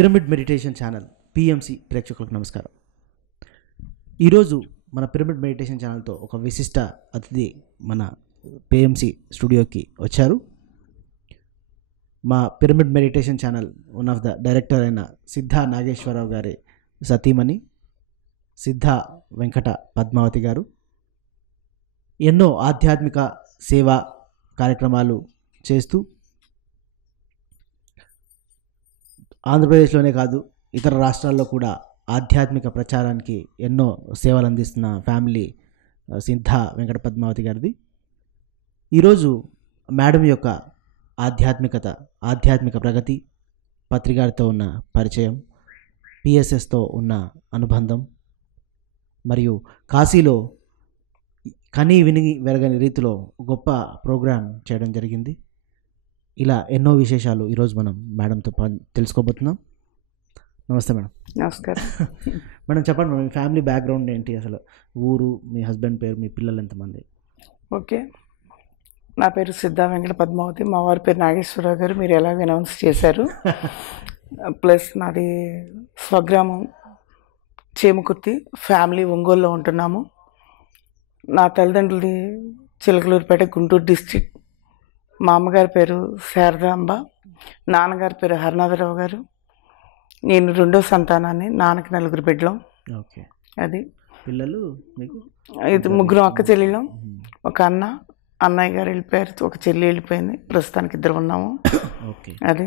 Pyramid meditation channel PMC ప్రేక్షకులకు నమస్కారం. ఈరోజు మన పిరమిడ్ మెడిటేషన్ ఛానల్తో ఒక విశిష్ట అతిథి మన పిఎంసి స్టూడియోకి వచ్చారు. మా pyramid meditation channel one of the director అయిన సిద్ధా నాగేశ్వరరావు గారి సతీమణి సిద్ధా వెంకట పద్మావతి గారు ఎన్నో ఆధ్యాత్మిక సేవా కార్యక్రమాలు చేస్తూ ఆంధ్రప్రదేశ్లోనే కాదు ఇతర రాష్ట్రాల్లో కూడా ఆధ్యాత్మిక ప్రచారానికి ఎన్నో సేవలు అందిస్తున్న ఫ్యామిలీ సిద్ధా వెంకట పద్మావతి గారిది. ఈరోజు మేడం యొక్క ఆధ్యాత్మిక ప్రగతి, పత్రికారితో ఉన్న పరిచయం, పిఎస్ఎస్తో ఉన్న అనుబంధం మరియు కాశీలో కనీ విని వెరగని రీతిలో గొప్ప ప్రోగ్రాం చేయడం జరిగింది. ఇలా ఎన్నో విశేషాలు ఈరోజు మనం మేడంతో తెలుసుకోబోతున్నాం. నమస్తే మేడం. నమస్కారం మేడం, చెప్పండి మీ ఫ్యామిలీ బ్యాక్గ్రౌండ్ ఏంటి, అసలు ఊరు, మీ హస్బెండ్ పేరు, మీ పిల్లలు ఎంతమంది? ఓకే, నా పేరు సిద్ధా వెంకట పద్మావతి, మా వారి పేరు నాగేశ్వరరావు గారు. మీరు ఎలాగ అనౌన్స్ చేశారు. ప్లస్ నాది స్వగ్రామం చేమకుర్తి, ఫ్యామిలీ ఒంగోలులో ఉంటున్నాము. నా తల్లిదండ్రులది చిలకలూరుపేట, గుంటూరు డిస్ట్రిక్ట్. మా అమ్మగారి పేరు శారదాంబ, నాన్నగారి పేరు హరినాథరావు గారు. నేను రెండో సంతానాన్ని, నాన్నకి 4 బిడ్డలం. ఓకే, అది పిల్లలు మీకు? ఇది 3 అక్క చెల్లెళ్ళం, ఒక అన్నయ్య గారు వెళ్ళిపోయారు, ఒక చెల్లి వెళ్ళిపోయింది. ప్రస్తుతానికి 2 ఉన్నాము. ఓకే, అది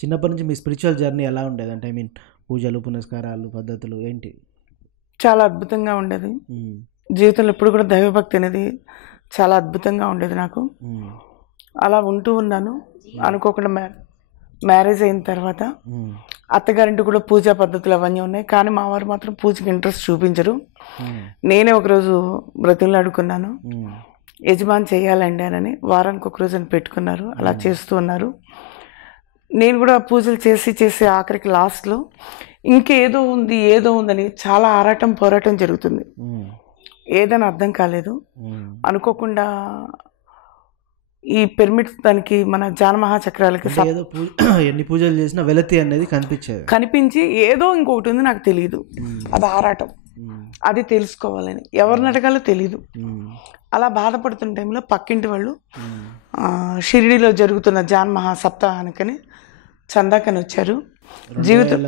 చిన్నప్పటి నుంచి మీ స్పిరిచువల్ జర్నీ ఎలా ఉండేది? అంటే పూజలు, పునస్కారాలు, పద్ధతులు ఏంటి? చాలా అద్భుతంగా ఉండేది. జీవితంలో ఎప్పుడు కూడా దైవభక్తి అనేది చాలా అద్భుతంగా ఉండేది నాకు. అలా ఉంటూ ఉన్నాను. అనుకోకుండా మ్యారేజ్ అయిన తర్వాత అత్తగారింటి కూడా పూజా పద్ధతులు అవన్నీ ఉన్నాయి, కానీ మా వారు మాత్రం పూజకి ఇంట్రెస్ట్ చూపించరు. నేనే ఒకరోజు బ్రతిమలాడుకున్నాను, యజమాని చేయాలండి అని. వారానికి ఒక రోజు అని పెట్టుకున్నారు, అలా చేస్తూ ఉన్నారు. నేను కూడా పూజలు చేసి ఆఖరికి లాస్ట్లో ఇంకేదో ఉందని చాలా పోరాటం జరుగుతుంది. ఏదని అర్థం కాలేదు. అనుకోకుండా ఈ పిరమిడ్ దానికి మన జానమహాచక్రాలకి ఎన్ని పూజలు చేసినా వెలతి అనేది కనిపించి ఏదో ఇంకొకటి ఉంది, నాకు తెలియదు. అది ఆరాటం, అది తెలుసుకోవాలని ఎవరిని అడగాలో తెలియదు. అలా బాధపడుతున్న టైంలో పక్కింటి వాళ్ళు షిరిడీలో జరుగుతున్న జానమహా సప్తాహానికని చందాకని వచ్చారు. జీవితం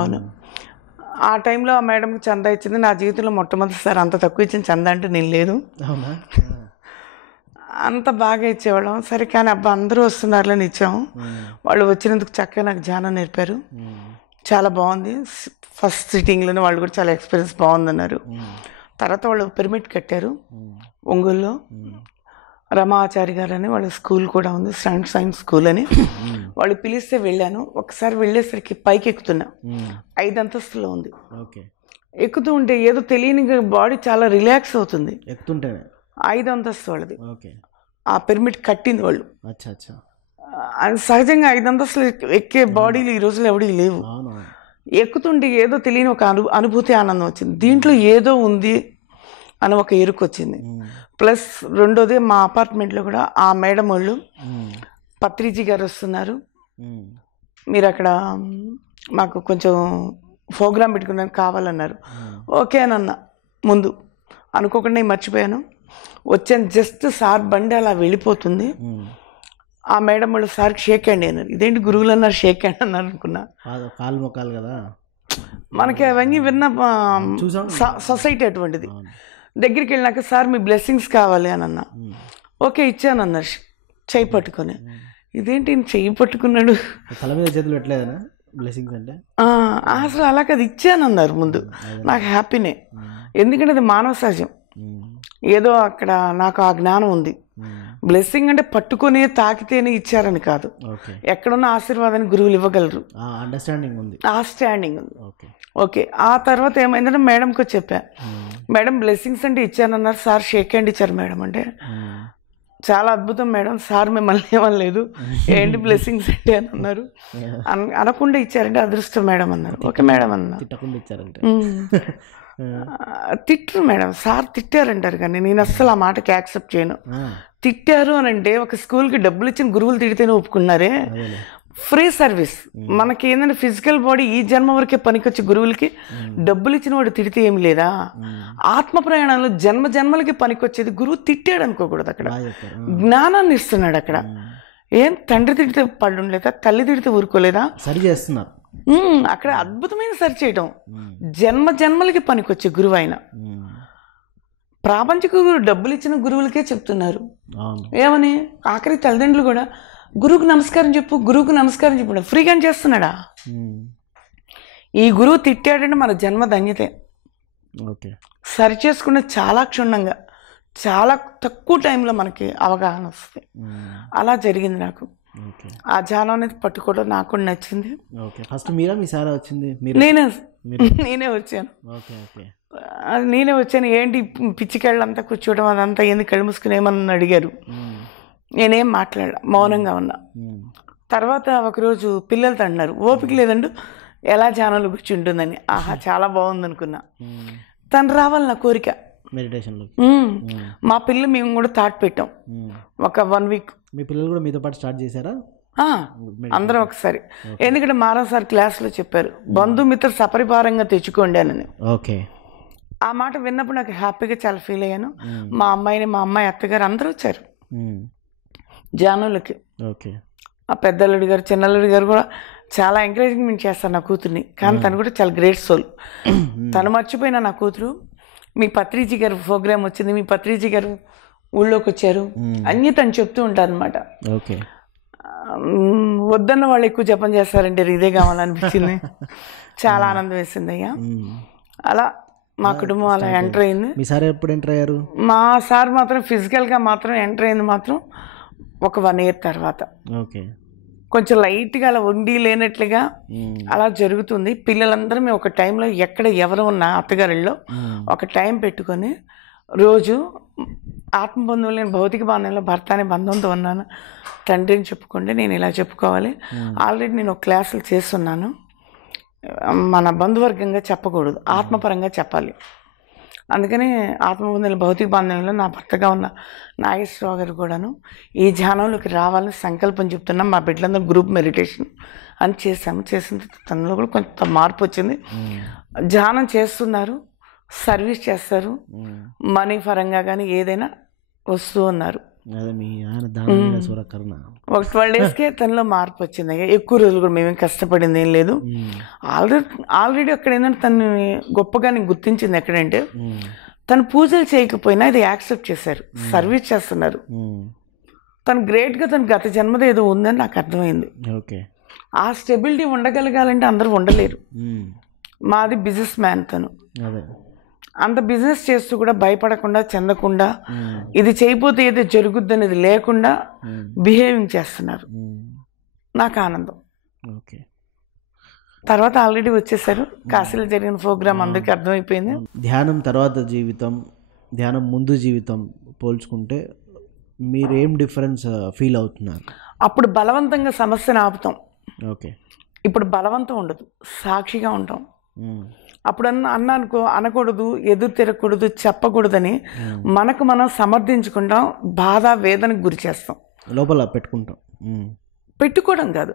అవును, ఆ టైంలో ఆ మేడంకి చందా ఇచ్చింది. నా జీవితంలో మొట్టమొదటిసారి అంత తక్కువ ఇచ్చిన చందా అంటే నేను లేదు. అంత బాగా ఇచ్చేవాళ్ళం. సరే, కానీ అందరూ వస్తున్నారులని ఇచ్చాము. వాళ్ళు వచ్చినందుకు చక్కగా నాకు ధ్యానం నేర్పారు. చాలా బాగుంది. ఫస్ట్ సిట్టింగ్లోనే వాళ్ళు కూడా చాలా ఎక్స్పీరియన్స్ బాగుందన్నారు. తర్వాత వాళ్ళు పిరమిడ్ కట్టారు ఒంగోలులో. రమాచారి గారు అని వాళ్ళ స్కూల్ కూడా ఉంది, సైన్స్ స్కూల్ అని. వాళ్ళు పిలిస్తే వెళ్ళాను. ఒకసారి వెళ్ళేసరికి పైకి ఎక్కుతున్నా, 5 అంతస్తులో ఉంది. ఎక్కుతూ ఉంటే ఏదో తెలియని బాడీ చాలా రిలాక్స్ అవుతుంది. 5 అంతస్తు వాళ్ళది. ఆ పిరమిడ్ కట్టింది వాళ్ళు. సహజంగా 5 అంతస్తులు ఎక్కే బాడీలు ఈ రోజులు ఎవడికి లేవు. ఎక్కుతుంటే ఏదో తెలియని ఒక అనుభూతి, ఆనందం వచ్చింది. దీంట్లో ఏదో ఉంది అని ఒక ఎరుకు వచ్చింది. ప్లస్ రెండోది, మా అపార్ట్మెంట్లో కూడా ఆ మేడం వాళ్ళు పత్రిజీ గారు వస్తున్నారు, మీరు అక్కడ మాకు కొంచెం ప్రోగ్రామ్ పెట్టుకున్నాను కావాలన్నారు. ఓకే అని అన్న. ముందు అనుకోకుండా నేను మర్చిపోయాను, వచ్చాను. జస్ట్ సార్ బండి అలా వెళ్ళిపోతుంది. ఆ మేడం వాళ్ళు సార్కి షేక్ హ్యాండ్ అన్నారు. ఇదేంటి గురువులు అన్నారు, షేక్ హ్యాండ్ అన్నారు అనుకున్నా. కాలు మొక్కాలి కదా మనకి, అవన్నీ విన్న సొసైటీ అటువంటిది. దగ్గరికి వెళ్ళినాక సార్ మీ బ్లెస్సింగ్స్ కావాలి అని అన్నా. ఓకే, ఇచ్చానన్నారు చెయ్యి పట్టుకొని. ఇదేంటి చెయ్యి పట్టుకున్నాడు, తల మీద చేతులు పెట్టలేదనా బ్లెస్సింగ్స్ అంటే? అసలు అలా కదా, ఇచ్చానన్నారు ముందు. నాకు హ్యాపీనే, ఎందుకంటే అది మానవ సహజం. ఏదో అక్కడ నాకు ఆ జ్ఞానం ఉంది. బ్లెస్సింగ్ అంటే పట్టుకొని తాకితేనే ఇచ్చారని కాదు, ఎక్కడున్న ఆశీర్వాదాన్ని గురువులు ఇవ్వగలరు. ఆ స్టాండింగ్ ఉంది. ఓకే, ఆ తర్వాత ఏమైందంటే మేడంకి వచ్చి చెప్పా, మేడం బ్లెస్సింగ్స్ అంటే ఇచ్చానన్నారు, సార్ షేక్ హ్యాండ్ ఇచ్చారు మేడం అంటే. చాలా అద్భుతం మేడం, సార్ మిమ్మల్ని ఏమనలేదు, ఏంటి బ్లెస్సింగ్స్ అంటే అని అన్నారు. అనకుండా ఇచ్చారంటే అదృష్టం మేడం అన్నారు. ఓకే మేడం అన్నా. తిట్టరు మేడం, సార్ తిట్టారంటారు, కానీ నేను అస్సలు ఆ మాటకి యాక్సెప్ట్ చేయను. తిట్టారు అని అంటే, ఒక స్కూల్కి డబ్బులు ఇచ్చిన గురువులు తిడితేనే ఒప్పుకున్నారే, ఫ్రీ సర్వీస్. మనకి ఏంటంటే ఫిజికల్ బాడీ ఈ జన్మ వరకే పనికొచ్చే గురువులకి డబ్బులు ఇచ్చిన వాడు తిడితే ఏమి లేదా, ఆత్మ ప్రయాణంలో జన్మ జన్మలకి పనికొచ్చేది గురువు తిట్టాడు అనుకోకూడదు. అక్కడ జ్ఞానాన్ని ఇస్తున్నాడు. అక్కడ ఏం తండ్రి తిడితే పడుండలేదా, తల్లి తిడితే ఊరుకోలేదా, సరి చేస్తున్నారు. అక్కడ అద్భుతమైన సరి చేయడం. జన్మ జన్మలకి పనికొచ్చే గురువు ఆయన. ప్రాపంచిక గురువు డబ్బులు ఇచ్చిన గురువులకే చెప్తున్నారు ఏమని, ఆఖరి తల్లిదండ్రులు కూడా గురువుకు నమస్కారం చెప్పు, గురువుకు నమస్కారం చెప్పు, ఫ్రీగా చేస్తున్నాడా? ఈ గురువు తిట్టాడంటే మన జన్మ ధన్యతే. సరి చేసుకున్న చాలా క్షుణ్ణంగా, చాలా తక్కువ టైంలో మనకి అవగాహన వస్తుంది. అలా జరిగింది నాకు. ఆ ధ్యానం అనేది పట్టుకోవడం నాకు కూడా నచ్చింది. నేనే వచ్చాను. నేనే వచ్చాను. ఏంటి పిచ్చికెళ్ళంతా కూర్చోవడం అదంతా ఏంది, కళ్ళు మూసుకుని ఏమన్నా అడిగారు. నేనేం మాట్లాడా, మౌనంగా ఉన్నా. తర్వాత ఒకరోజు పిల్లలతో అన్నారు, ఓపిక లేదండు ఎలా ధ్యానంలో కూర్చుంటుందని. ఆహా చాలా బాగుంది అనుకున్నా. తను రావాలి నా కోరిక మెడిటేషన్లో. మా పిల్లలు మేము కూడా థాట్ పెట్టాం. ఒక 1 వీక్ మీ పిల్లలు కూడా మీతో పాటు స్టార్ట్ చేశారా? అందరం ఒకసారి. ఎందుకంటే మారా సార్ క్లాస్లో చెప్పారు, బంధుమిత్ర సపరిపారంగా తెచ్చుకోండి అని. ఓకే. ఆ మాట విన్నప్పుడు నాకు హ్యాపీగా చాలా ఫీల్ అయ్యాను. మా అమ్మాయి అత్తగారు అందరూ వచ్చారు ధ్యానులకి. ఓకే. ఆ పెద్దల్లుడి గారు, చిన్నల్లుడి గారు కూడా చాలా ఎంకరేజ్మెంట్ చేస్తారు నా కూతుర్ని. కానీ తను కూడా చాలా గ్రేట్ సోల్. తను మర్చిపోయినా నా కూతురు, మీ పత్రిజీ గారు ప్రోగ్రామ్ వచ్చింది, మీ పత్రిజీ గారు ఊళ్ళోకి వచ్చారు అన్నీ తను చెప్తూ ఉంటారు అనమాట. ఓకే. వద్దన్న వాళ్ళు ఎక్కువ జపం చేస్తారంటే ఇదే కావాలనిపించింది. చాలా ఆనందం వేసింది అయ్యా. అలా మా కుటుంబం అలా ఎంటర్ అయింది. మీ సార్ ఎప్పుడు ఎంటర్ అయ్యారు? మా సార్ మాత్రం ఫిజికల్గా మాత్రం ఎంటర్ అయింది మాత్రం ఒక 1 year తర్వాత. ఓకే. కొంచెం లైట్గా అలా ఉండి లేనట్లుగా అలా జరుగుతుంది. పిల్లలందరూ మేము ఒక టైంలో ఎక్కడ ఎవరు ఉన్నా అత్తగారిలో ఒక టైం పెట్టుకొని రోజు ఆత్మబంధువులు, నేను భౌతిక బంధంలో భర్త అనే బంధంతో ఉన్నాను, తండ్రిని చెప్పుకోండి, నేను ఇలా చెప్పుకోవాలి. ఆల్రెడీ నేను ఒక క్లాసులు చేస్తున్నాను. మన బంధువర్గంగా చెప్పకూడదు, ఆత్మపరంగా చెప్పాలి. అందుకని ఆత్మబంధువుల భౌతిక బంధంలో నా భర్తగా ఉన్న నాగేశ్వరరావు గారు కూడాను ఈ ధ్యానంలోకి రావాలని సంకల్పం చెప్తున్నాం. మా బిడ్డలందరూ గ్రూప్ మెడిటేషన్ అని చేసాము. చేసిన తనలో కూడా కొంత మార్పు వచ్చింది. ధ్యానం చేస్తున్నారు, సర్వీస్ చేస్తారు, మనీ పరంగా కానీ ఏదైనా వస్తూ ఉన్నారు. ఒక 12 daysకే తనలో మార్పు వచ్చింది. ఎక్కువ రోజులు కూడా మేమేం కష్టపడింది ఏం లేదు. ఆల్రెడీ అక్కడ ఏంటంటే తను గొప్పగా గుర్తించింది ఎక్కడంటే, తను పూజలు చేయకపోయినా ఇది యాక్సెప్ట్ చేశారు, సర్వీస్ చేస్తున్నారు. తను గ్రేట్గా తను గత జన్మది ఏదో ఉందని నాకు అర్థమైంది. ఆ స్టెబిలిటీ ఉండగలగాలంటే అందరూ ఉండలేరు. మాది బిజినెస్ మ్యాన్, తను అంత బిజినెస్ చేస్తూ కూడా భయపడకుండా, చెందకుండా, ఇది చేయకపోతే ఏదో జరుగుద్ది అనేది లేకుండా బిహేవింగ్ చేస్తున్నారు. నాకు ఆనందం. తర్వాత ఆల్రెడీ వచ్చేసారు. కాశీలో జరిగిన ప్రోగ్రామ్ అందరికీ అర్థమైపోయింది. ధ్యానం తర్వాత జీవితం, ధ్యానం ముందు జీవితం పోల్చుకుంటే మీరేం డిఫరెన్స్ ఫీల్ అవుతున్నారు? అప్పుడు బలవంతంగా సమస్యను ఆపుతాం. ఓకే. ఇప్పుడు బలవంతం ఉండదు, సాక్షిగా ఉంటాం. అప్పుడు అనుకో అనకూడదు, ఎదురు తిరగకూడదు, చెప్పకూడదని మనకు మనం సమర్థించుకుంటాం, బాధ వేదనకు గురి చేస్తాం, లోపల పెట్టుకుంటాం. పెట్టుకోవడం కాదు,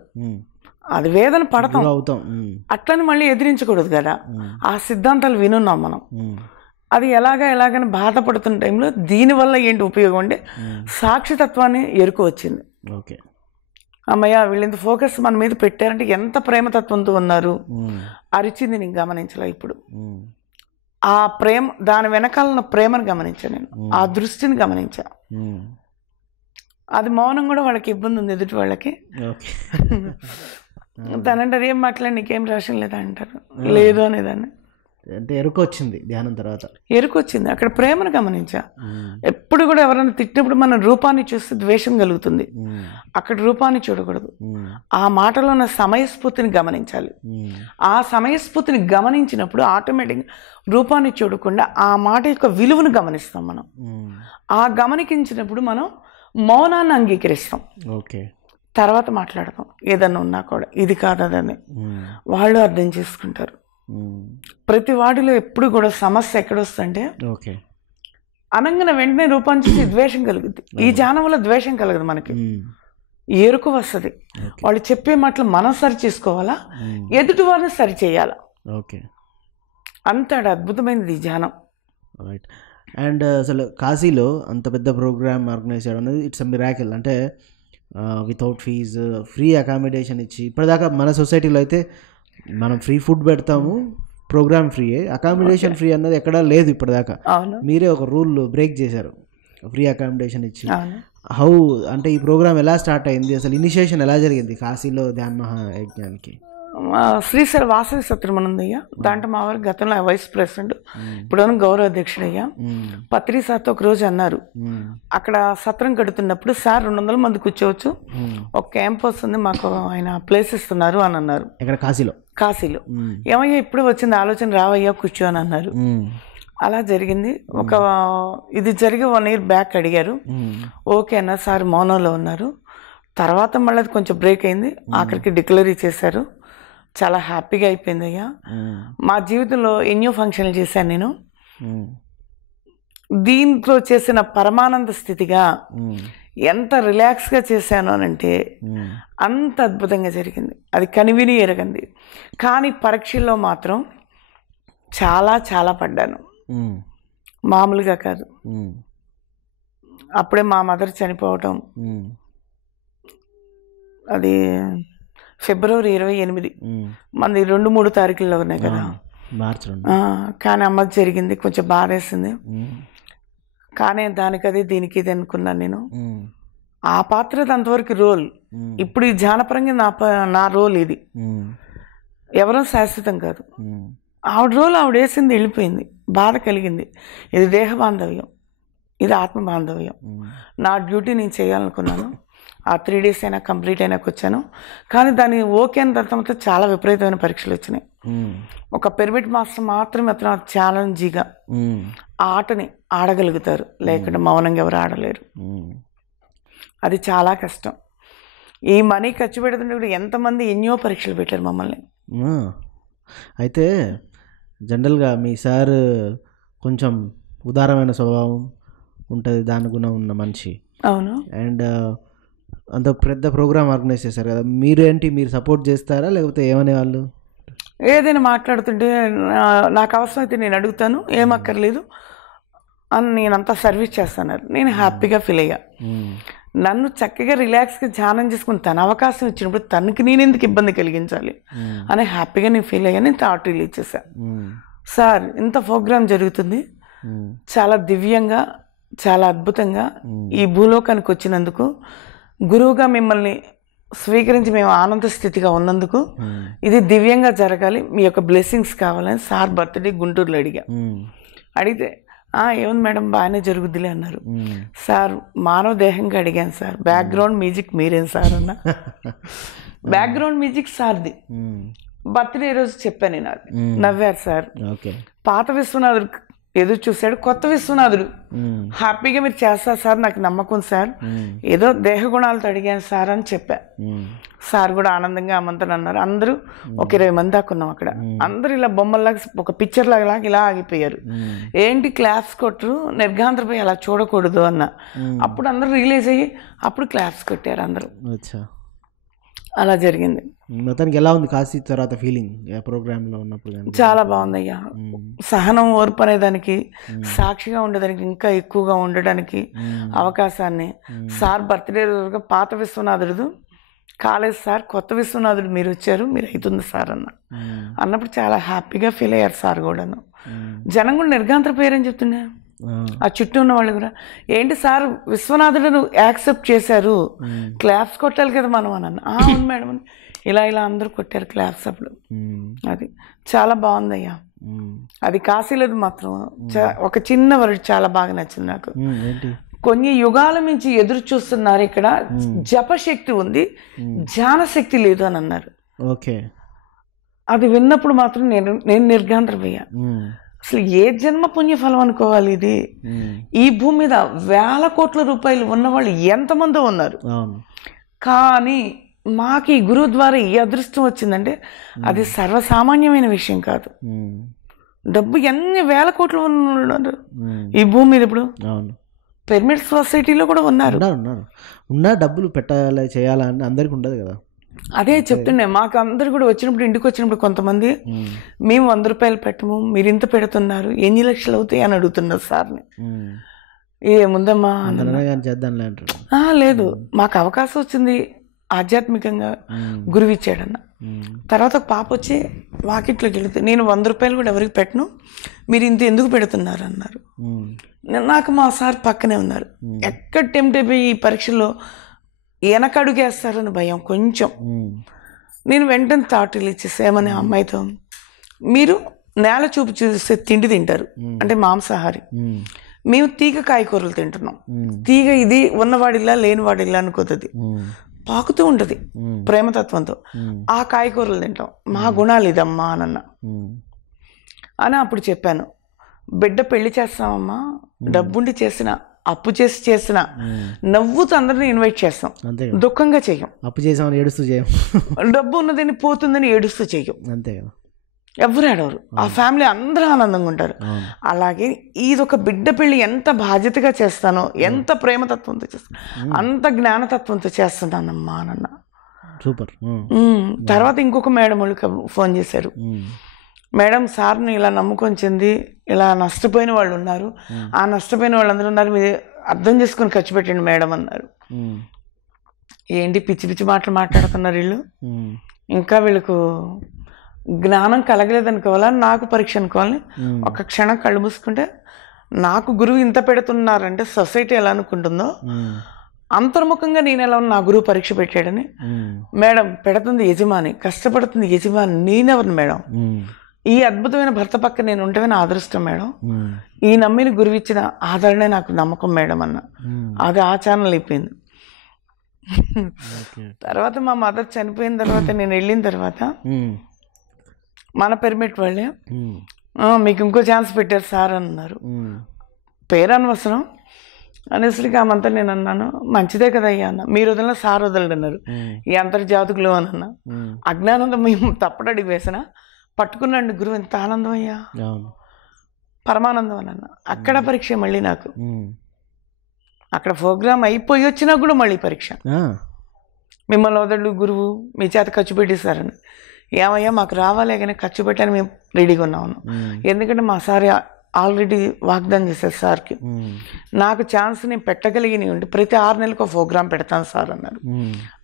అది వేదన పడతాం. అట్లని మళ్ళీ ఎదిరించకూడదు కదా. ఆ సిద్ధాంతాలు వినున్నాం మనం. అది ఎలాగని బాధపడుతున్న టైంలో దీనివల్ల ఏంటి ఉపయోగం అంటే సాక్షితత్వాన్ని ఎరుకు వచ్చింది. ఓకే. అమ్మయ్య వీళ్ళంత ఫోకస్ మన మీద పెట్టారంటే ఎంత ప్రేమతత్వంతో ఉన్నారు. అరిచింది నేను గమనించలే. ఇప్పుడు ఆ ప్రేమ, దాని వెనకాలన్న ప్రేమను గమనించాను నేను, ఆ దృష్టిని గమనించా. అది మౌనం కూడా వాళ్ళకి ఇబ్బంది ఉంది, ఎదుటి వాళ్ళకి. తనంటారు ఏం మాట్లాడి నీకేం రాషన్ లేదా అంటారు. లేదు అనేదాన్ని. అంటే ఎరుకు వచ్చింది ధ్యానం తర్వాత, ఎరుకు వచ్చింది. అక్కడ ప్రేమను గమనించా. ఎప్పుడు కూడా ఎవరైనా తిట్టినప్పుడు మన రూపాన్ని చూస్తే ద్వేషం కలుగుతుంది, అక్కడ రూపాన్ని చూడకూడదు. ఆ మాటలో ఉన్న సమయస్ఫూర్తిని గమనించాలి. ఆ సమయస్ఫూర్తిని గమనించినప్పుడు ఆటోమేటిక్గా రూపాన్ని చూడకుండా ఆ మాట యొక్క విలువను గమనిస్తాం మనం. ఆ గమనించినప్పుడు మనం మౌనాన్ని అంగీకరిస్తాం. ఓకే. తర్వాత మాట్లాడతాం ఏదన్నా ఉన్నా కూడా, ఇది కాదు అదని వాళ్ళు అర్థం చేసుకుంటారు. ప్రతి వాడిలో ఎప్పుడు కూడా సమస్య ఎక్కడొస్తుందంటే అనంగన వెంటనే రూపాన్ని చూసి ద్వేషం కలుగుద్ది. ఈ ధ్యానం వల్ల ద్వేషం కలగదు మనకి. ఎరుకు వస్తుంది. వాళ్ళు చెప్పే మాటలు మనం సరి చేసుకోవాలా, ఎదుటి వారిని సరి చేయాలా. ఓకే, అంత అద్భుతమైనది ఈ ధ్యానం. రైట్. అండ్ అసలు కాశీలో అంత పెద్ద ప్రోగ్రామ్ ఆర్గనైజ్ చేయడం అనేది ఇట్స్ అ మిరాకిల్. అంటే వితౌట్ ఫీజు, ఫ్రీ అకామిడేషన్ ఇచ్చి, ఇప్పటిదాకా మన సొసైటీలో అయితే మనం ఫ్రీ ఫుడ్ పెడతాము, ప్రోగ్రామ్ ఫ్రీ, అకామిడేషన్ ఫ్రీ అన్నది ఎక్కడా లేదు ఇప్పటిదాకా. మీరే ఒక రూల్ బ్రేక్ చేశారు, ఫ్రీ అకామిడేషన్ ఇచ్చి. హౌ అంటే ఈ ప్రోగ్రామ్ ఎలా స్టార్ట్ అయింది, అసలు ఇనిషియేషన్ ఎలా జరిగింది కాశీలో ధ్యాన మహాయజ్ఞానికి? శ్రీశైల వాసవి సత్రం ఉందయ్యా, దాంట్లో మా వారు గతంలో వైస్ ప్రెసిడెంట్, ఇప్పుడు గౌరవ అధ్యక్షుడయ్యా. పత్రి సార్తో ఒక రోజు అన్నారు, అక్కడ సత్రం కడుతున్నప్పుడు సార్ 200 మంది కూర్చోవచ్చు, ఒక క్యాంపస్ ఉంది మాకు, ఆయన ప్లేస్ ఇస్తున్నారు అని అన్నారు. ఇక్కడ కాశీలో ఏమయ్యా ఇప్పుడు వచ్చింది ఆలోచన, రావయ్యా కూర్చో అని అన్నారు. అలా జరిగింది. ఇది జరిగి 1 year బ్యాక్ అడిగారు, ఓకే అన్న సార్ మౌనంలో ఉన్నారు. తర్వాత మళ్ళీ అది కొంచెం బ్రేక్ అయింది, ఆఖరికి డిక్లరీ చేశారు. చాలా హ్యాపీగా అయిపోయింది అయ్యా. మా జీవితంలో ఎన్నో ఫంక్షన్లు చేశాను నేను. దీంట్లో చేసిన పరమానంద స్థితిగా ఎంత రిలాక్స్గా చేశాను అని అంటే అంత అద్భుతంగా జరిగింది. అది కనివిని ఎరగంది. కానీ పరీక్షల్లో మాత్రం చాలా చాలా పడ్డాను, మామూలుగా కాదు. అప్పుడే మా మదర్ చనిపోవటం, అది February 28, మనది 2-3 తారీఖుల్లో ఉన్నాయి కదా, కానీ అమ్మకి జరిగింది. కొంచెం బాధేసింది, కానీ దానికి అది దీనికి ఇది అనుకున్నాను నేను. ఆ పాత్ర అంతవరకు రోల్. ఇప్పుడు ఈ ధ్యానపరంగా నా రోల్ ఇది. ఎవరో శాశ్వతం కాదు. ఆవిడ రోల్ ఆవిడ వేసింది, వెళ్ళిపోయింది. బాధ కలిగింది. ఇది దేహ బాంధవ్యం, ఇది ఆత్మ బాంధవ్యం. నా డ్యూటీ నేను చేయాలనుకున్నాను. ఆ 3 days అయినా కంప్లీట్ అయినాక వచ్చాను. కానీ దాన్ని ఓకే అని తర్వాత చాలా విపరీతమైన పరీక్షలు వచ్చినాయి. ఒక పిరమిడ్ మాస్టర్ మాత్రమే అతను ఛాలెంజీగా ఆ ఆటని ఆడగలుగుతారు, లేకుంటే మౌనంగా ఎవరు ఆడలేరు. అది చాలా కష్టం. ఈ మనీ ఖర్చు పెడుతుంటే కూడా ఎంతమంది ఎన్నో పరీక్షలు పెట్టారు మమ్మల్ని. అయితే జనరల్గా మీ సార్ కొంచెం ఉదారమైన స్వభావం ఉంటుంది, దాని గుణం ఉన్న మనిషి. అవును. అండ్ అంత పెద్ద ప్రోగ్రామ్ ఆర్గనైజ్ చేశారు కదా, మీరు సపోర్ట్ చేస్తారా, లేకపోతే ఏమనేవాళ్ళు? ఏదైనా మాట్లాడుతుంటే నాకు అవసరం అయితే నేను అడుగుతాను, ఏమక్కర్లేదు అని నేనంతా సర్వీస్ చేస్తాను. నేను హ్యాపీగా ఫీల్ అయ్యా. నన్ను చక్కగా రిలాక్స్గా ధ్యానం చేసుకుని తన అవకాశం ఇచ్చినప్పుడు తనకి నేను ఎందుకు ఇబ్బంది కలిగించాలి అని హ్యాపీగా నేను ఫీల్ అయ్యాను. నేను థాట్ రిలీజ్ చేశాను. సార్ ఇంత ప్రోగ్రామ్ జరుగుతుంది, చాలా దివ్యంగా, చాలా అద్భుతంగా ఈ భూలోకానికి వచ్చినందుకు, గురువుగా మిమ్మల్ని స్వీకరించి మేము ఆనంద స్థితిగా ఉన్నందుకు ఇది దివ్యంగా జరగాలి, మీ యొక్క బ్లెస్సింగ్స్ కావాలని సార్ బర్త్డే గుంటూరులో అడిగితే ఏముంది మేడం బాగానే జరుగుద్దిలే అన్నారు. సార్ మానవ దేహంగా అడిగాను సార్, బ్యాక్గ్రౌండ్ మ్యూజిక్ మీరేం సార్ అన్న. బ్యాక్గ్రౌండ్ మ్యూజిక్ సార్ది. బర్త్డే రోజు చెప్పాను నేను, అది నవ్వారు సార్. పాత విశ్వనాథుడు ఎదురు చూశాడు, కొత్త విశ్వనాథుడు హ్యాపీగా మీరు చేస్తారు సార్, నాకు నమ్మకం సార్, ఏదో దేహ గుణాలతో అడిగాను సార్ అని చెప్పా. సార్ కూడా ఆనందంగా ఆమంతని అన్నారు. అందరూ ఒక 20 మంది దాకా ఉన్నాం అక్కడ. అందరూ ఇలా బొమ్మల్లాగా ఒక పిక్చర్ లాగా ఇలా ఆగిపోయారు. ఏంటి క్లాప్స్ కొట్టరు, నిర్ఘాంతరపోయి అలా చూడకూడదు అన్న. అప్పుడు అందరూ రిలీజ్ అయ్యి అప్పుడు క్లాప్స్ కొట్టారు అందరూ. అలా జరిగింది. మొత్తానికి ఎలా ఉంది కాశీ తర్వాత ఫీలింగ్ ప్రోగ్రామ్ లో ఉన్నప్పుడు? చాలా బాగుందయ్యా. సహనం, ఓర్పు అనేదానికి, సాక్షిగా ఉండేదానికి, ఇంకా ఎక్కువగా ఉండడానికి అవకాశాన్ని. సార్ బర్త్డే రోజుగా పాత విశ్వనాథుడు కాలేజ్ సార్, కొత్త విశ్వనాథుడు మీరు వచ్చారు, మీరు అవుతుంది సార్ అన్నప్పుడు చాలా హ్యాపీగా ఫీల్ అయ్యారు సార్ కూడాను. జనం కూడా నిర్ఘాంతరపోయారని చెప్తున్నా. ఆ చుట్టూ ఉన్న వాళ్ళు కూడా ఏంటి సార్ విశ్వనాథుడు యాక్సెప్ట్ చేశారు, క్లాప్స్ కొట్టాలి కదా మనం అని అన్న. అవును మేడం, ఇలా అందరూ కొట్టారు క్లాప్స్ అప్పుడు. అది చాలా బాగుందయ్యా. అది కాశీలేదు మాత్రం ఒక చిన్న వర్డ్ చాలా బాగా నచ్చింది నాకు. కొన్ని యుగాల నుంచి ఎదురు చూస్తున్నారు, ఇక్కడ జపశక్తి ఉంది, ధ్యాన శక్తి లేదు అని అన్నారు. అది విన్నప్పుడు మాత్రం నేను నిర్ఘాంతరపోయా. అసలు ఏ జన్మ పుణ్యఫలం అనుకోవాలి ఇది. ఈ భూమి మీద 1000 కోట్ల రూపాయలు ఉన్నవాళ్ళు ఎంతమందో ఉన్నారు, కానీ మాకు ఈ గురువు ద్వారా ఈ అదృష్టం వచ్చిందంటే అది సర్వసామాన్యమైన విషయం కాదు. డబ్బు ఎన్ని 1000 కోట్లు ఉన్నారు ఈ భూమి మీద ఇప్పుడు. పిరమిడ్ సొసైటీలో కూడా ఉన్నారు. ఉన్నా డబ్బులు పెట్టాలి చేయాలా అని అందరికి ఉండదు కదా. అదే చెప్తుండే, మాకు అందరు కూడా వచ్చినప్పుడు, ఇంటికి వచ్చినప్పుడు కొంతమంది మేము 100 రూపాయలు పెట్టము, మీరు ఇంత పెడుతున్నారు, ఎన్ని లక్షలు అవుతాయి అని అడుగుతున్నారు సార్ని. ఏముందమ్మా చేద్దాంలే అంటారు. లేదు, మాకు అవకాశం వచ్చింది, ఆధ్యాత్మికంగా గురువు ఇచ్చాడన్న. తర్వాత ఒక పాప వచ్చి వాకిట్లోకి వెళితే, నేను 100 రూపాయలు కూడా ఎవరికి పెట్టను, మీరు ఇంత ఎందుకు పెడుతున్నారు అన్నారు. నాకు మా సార్ పక్కనే ఉన్నారు. ఎక్కడ టెంప్ట్ అయిపోయి ఈ పరీక్షలో వెనకడుగేస్తారని భయం కొంచెం. నేను వెంటనే థాట్ ఇచ్చేసి ఏమని అమ్మాయితో, మీరు నేల చూపు చూస్తే తిండి తింటారు అంటే మాంసాహారి, మేము తీగ కాయకూరలు తింటున్నాం. తీగ ఇది ఉన్నవాడిలా లేనివాడిలా అనుకోతుంది, పాకుతూ ఉంటుంది ప్రేమతత్వంతో. ఆ కాయకూరలు తింటాం, మా గుణాలు ఇదమ్మా అని అప్పుడు చెప్పాను. బిడ్డ పెళ్లి చేస్తామమ్మా, డబ్బుండి చేసిన, అప్పు చేసి చేసిన, నవ్వుతూ అందరిని ఇన్వైట్ చేస్తాం, దుఃఖంగా చెయ్యం. అప్పు చేసామని ఏడుస్తూ చేయం, డబ్బు ఉన్నదని పోతుందని ఏడుస్తూ చెయ్యం. అంతే కదా, ఎవరు ఏడవరు, ఆ ఫ్యామిలీ అందరూ ఆనందంగా ఉంటారు. అలాగే ఇదొక బిడ్డ పెళ్లి ఎంత బాధ్యతగా చేస్తానో, ఎంత ప్రేమతత్వంతో చేస్తాను, అంత జ్ఞానతత్వంతో చేస్తున్నానమ్మా అన్న. సూపర్. తర్వాత ఇంకొక మేడం వాళ్ళకి ఫోన్ చేశారు, మేడం సార్ని ఇలా నమ్ముకొని చెంది ఇలా నష్టపోయిన వాళ్ళు ఉన్నారు, ఆ నష్టపోయిన వాళ్ళందరూ ఉన్నారు, మీరు అర్థం చేసుకుని ఖర్చు పెట్టండి మేడం అన్నారు. ఏంటి పిచ్చి పిచ్చి మాటలు మాట్లాడుతున్నారు వీళ్ళు, ఇంకా వీళ్ళకు జ్ఞానం కలగలేదనుకోవాలా, నాకు పరీక్ష అనుకోవాలని ఒక క్షణం కళ్ళు మూసుకుంటే, నాకు గురువు ఇంత పెడుతున్నారంటే సొసైటీ ఎలా అనుకుంటుందో అంతర్ముఖంగా నేను ఎలా నా గురువు పరీక్ష పెట్టాడని. మేడం పెడుతుంది యజమాని, కష్టపడుతుంది యజమాని, నేనెవరిని మేడం, ఈ అద్భుతమైన భర్త పక్క నేను ఉంటే నా అదృష్టం మేడం, ఈ నమ్మిన గురువు ఇచ్చిన ఆదరణే నాకు నమ్మకం మేడం అన్న. అది ఆ ఛానల్ అయిపోయింది. తర్వాత మా మదర్ చనిపోయిన తర్వాత నేను వెళ్ళిన తర్వాత మన పిరమిడ్ వాళ్ళే మీకు ఇంకో ఛాన్స్ పెట్టారు సార్ అన్నారు. పేరు అనవసరం అనేసరికి ఆమంతా నేను అన్నాను, మంచిదే కదా అయ్యా అన్న, మీరు వదిలిన సార్ వదలడు అన్నారు. ఈ అంతర్జాతకులు అని అన్నా. అజ్ఞానంతో మేము తప్పటడిగి వేసిన పట్టుకున్నాండి గురువు, ఎంత ఆనందం అయ్యా, పరమానందం అని అన్న. అక్కడ పరీక్ష మళ్ళీ నాకు, అక్కడ ప్రోగ్రామ్ అయిపోయి వచ్చినా కూడా మళ్ళీ పరీక్ష. మిమ్మల్ని వదలడు గురువు, మీ చేత ఖర్చు పెట్టేశారని. ఏమయ్యా మాకు రావాలే కానీ ఖర్చు పెట్టని మేము రెడీగా ఉన్నాము, ఎందుకంటే మా సార్ ఆల్రెడీ వాగ్దానం చేశారు సార్కి, నాకు ఛాన్స్ నేను పెట్టగలిగినవి ఉంటే ప్రతి 6 నెలలకు ఒక ప్రోగ్రామ్ పెడతాను సార్ అన్నారు.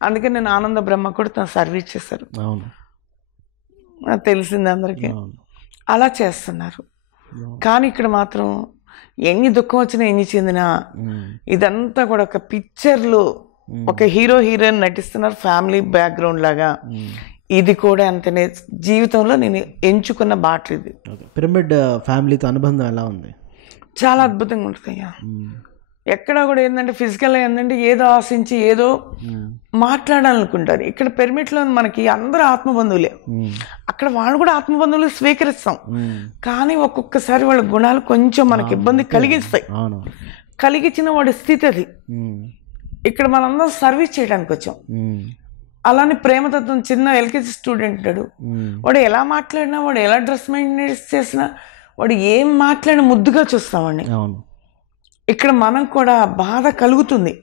అందుకని నేను ఆనంద బ్రహ్మ కూడా తను సర్వీస్ చేశారు, తెలిసింది అందరికీ. అలా చేస్తున్నారు. కానీ ఇక్కడ మాత్రం ఎన్ని దుఃఖం వచ్చినా, ఎన్ని చెందినా, ఇదంతా కూడా ఒక పిక్చర్లో ఒక హీరో హీరోయిన్ నటిస్తున్నారు ఫ్యామిలీ బ్యాక్గ్రౌండ్ లాగా. ఇది కూడా అంతనే జీవితంలో నేను ఎంచుకున్న బాట ఇది. పిరమిడ్ ఫ్యామిలీతో అనుబంధం ఎలా ఉంది? చాలా అద్భుతంగా ఉంటుంది అయ్యా. ఎక్కడ కూడా ఏంటంటే ఫిజికల్గా ఏంటంటే ఏదో ఆశించి ఏదో మాట్లాడాలనుకుంటారు. ఇక్కడ పిరమిడ్లో మనకి అందరూ ఆత్మబంధువులే, అక్కడ వాళ్ళు కూడా ఆత్మబంధువులు స్వీకరిస్తాం. కానీ ఒక్కొక్కసారి వాళ్ళ గుణాలు కొంచెం మనకి ఇబ్బంది కలిగిస్తాయి. కలిగించిన వాడి స్థితి అది. ఇక్కడ మనందరం సర్వీస్ చేయడానికి వచ్చాం. అలానే ప్రేమతత్వం చిన్న ఎల్కేజీ స్టూడెంట్ ఉంటాడు, వాడు ఎలా మాట్లాడినా, వాడు ఎలా డ్రెస్ మెయింటెనెన్స్ చేసినా, వాడు ఏం మాట్లాడినా ముద్దుగా చూస్తామండి. ఇక్కడ మనం కూడా బాధ కలుగుతుంది,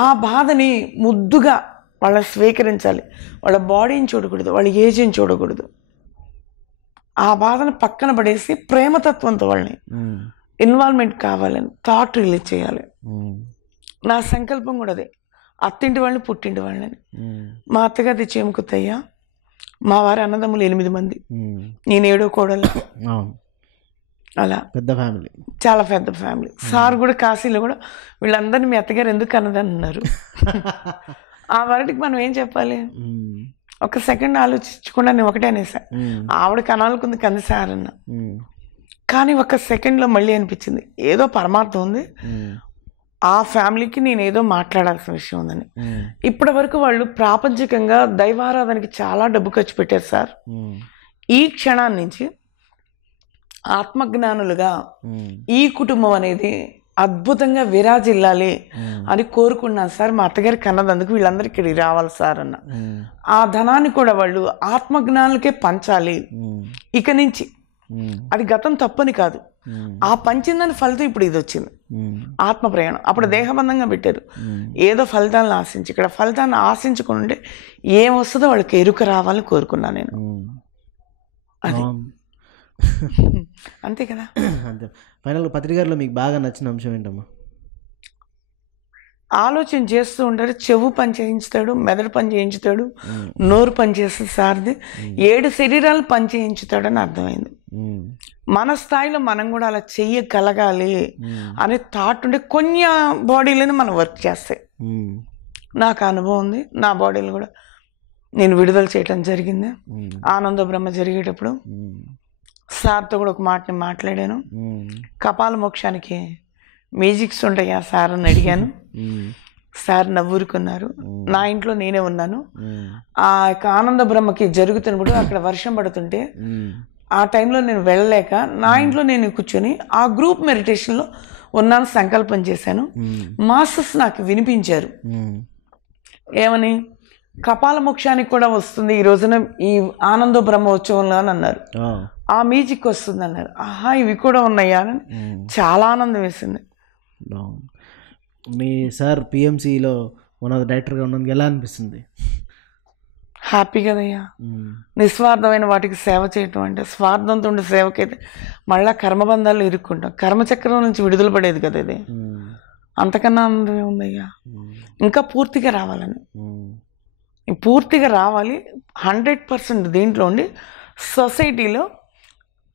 ఆ బాధని ముద్దుగా వాళ్ళని స్వీకరించాలి. వాళ్ళ బాడీని చూడకూడదు, వాళ్ళ ఏజ్ని చూడకూడదు. ఆ బాధను పక్కన పడేసి ప్రేమతత్వంతో వాళ్ళని ఇన్వాల్వ్మెంట్ కావాలని థాట్ రిలీజ్ చేయాలి. నా సంకల్పం కూడా అదే, అత్తింటి వాళ్ళని పుట్టింటి వాళ్ళని. మా అత్తగారి చేమకుత్తయ్య, మా వారి అన్నదమ్ములు 8 మంది, నేను 7వ కోడలు. అలా పెద్ద ఫ్యామిలీ, చాలా పెద్ద ఫ్యామిలీ. సార్ కూడా కాశీలో కూడా వీళ్ళందరినీ మీ అత్తగారు ఎందుకు అన్నదని అన్నారు. ఆ వరటికి మనం ఏం చెప్పాలి? ఒక సెకండ్ ఆలోచించకుండా నేను ఒకటే అనేసా, ఆవిడ కనాలకుంది కంది సార్ అన్న. కానీ ఒక సెకండ్లో మళ్ళీ అనిపించింది ఏదో పరమార్థం ఉంది, ఆ ఫ్యామిలీకి నేను ఏదో మాట్లాడాల్సిన విషయం ఉందని. ఇప్పటి వరకు వాళ్ళు ప్రాపంచికంగా దైవారాధనకి చాలా డబ్బు ఖర్చు పెట్టారు సార్. ఈ క్షణాన్ని నుంచి ఆత్మజ్ఞానులుగా ఈ కుటుంబం అనేది అద్భుతంగా విరాజిల్లాలి అని కోరుకున్నాను సార్. మా అత్తగారి కన్నదందుకు వీళ్ళందరూ ఇక్కడికి రావాలి సార్ అన్న. ఆ ధనాన్ని కూడా వాళ్ళు ఆత్మజ్ఞానులకే పంచాలి. ఇక నుంచి అది గతం తప్పని కాదు, ఆ పంచిందని ఫలితం ఇప్పుడు ఇది వచ్చింది. ఆత్మ ప్రయాణం అప్పుడు దేహబంధంగా పెట్టారు, ఏదో ఫలితాలను ఆశించి. ఇక్కడ ఫలితాన్ని ఆశించుకుంటే ఏం వస్తుందో వాళ్ళకి ఎరుక రావాలని కోరుకున్నాను నేను. అది అంతే కదా. అంతే. ఫైనల్ పత్రికలో మీకు బాగా నచ్చిన అంశం ఏంటమ్మా? ఆలోచన చేస్తూ ఉంటారు, చెవు పని చేయించుతాడు, మెదడు పని చేయించుతాడు, నోరు పని చేస్తుంది సార్ది, 7 శరీరాలు పని చేయించుతాడని అర్థమైంది. మన స్థాయిలో మనం కూడా అలా చెయ్యగలగాలి అనే థాట్ ఉంటే కొన్ని బాడీలను మనం వర్క్ చేస్తాయి. నాకు అనుభవం ఉంది, నా బాడీలు కూడా నేను విడుదల చేయటం జరిగింది. ఆనంద బ్రహ్మ జరిగేటప్పుడు సార్తో కూడా ఒక మాటని మాట్లాడాను. కపాల మోక్షానికి మ్యూజిక్స్ ఉంటాయా సార్ అని అడిగాను. సార్ నవ్వురుకున్నారు. నా ఇంట్లో నేనే ఉన్నాను. ఆ యొక్క ఆనంద బ్రహ్మకి జరుగుతున్నప్పుడు అక్కడ వర్షం పడుతుంటే ఆ టైంలో నేను వెళ్ళలేక నా ఇంట్లో నేను కూర్చొని ఆ గ్రూప్ మెడిటేషన్లో ఉన్నాను, సంకల్పం చేశాను. మాస్టర్స్ నాకు వినిపించారు. ఏమని? కపాల మోక్షానికి కూడా వస్తుంది ఈ రోజున ఈ ఆనంద బ్రహ్మోత్సవంలో అని అన్నారు. ఆ మ్యూజిక్ వస్తుంది అన్నారు. ఆహా, ఇవి కూడా ఉన్నాయా అని చాలా ఆనందం వేసింది. మీ సార్ పిఎంసిలో వన్ ఆఫ్ ద డైరెక్టర్గా ఉన్నందుకు ఎలా అనిపిస్తుంది? హ్యాపీ కదయ్యా. నిస్వార్థమైన వాటికి సేవ చేయటం అంటే, స్వార్థంతో ఉండే సేవకైతే మళ్ళా కర్మబంధాలు ఇరుక్కుంటాం. కర్మచక్రం నుంచి విడుదల పడేది కదా ఇది. అంతకన్నా ఆనందమే ఉందయ్యా. ఇంకా పూర్తిగా రావాలని, పూర్తిగా రావాలి. 100% దీంట్లో ఉండి సొసైటీలో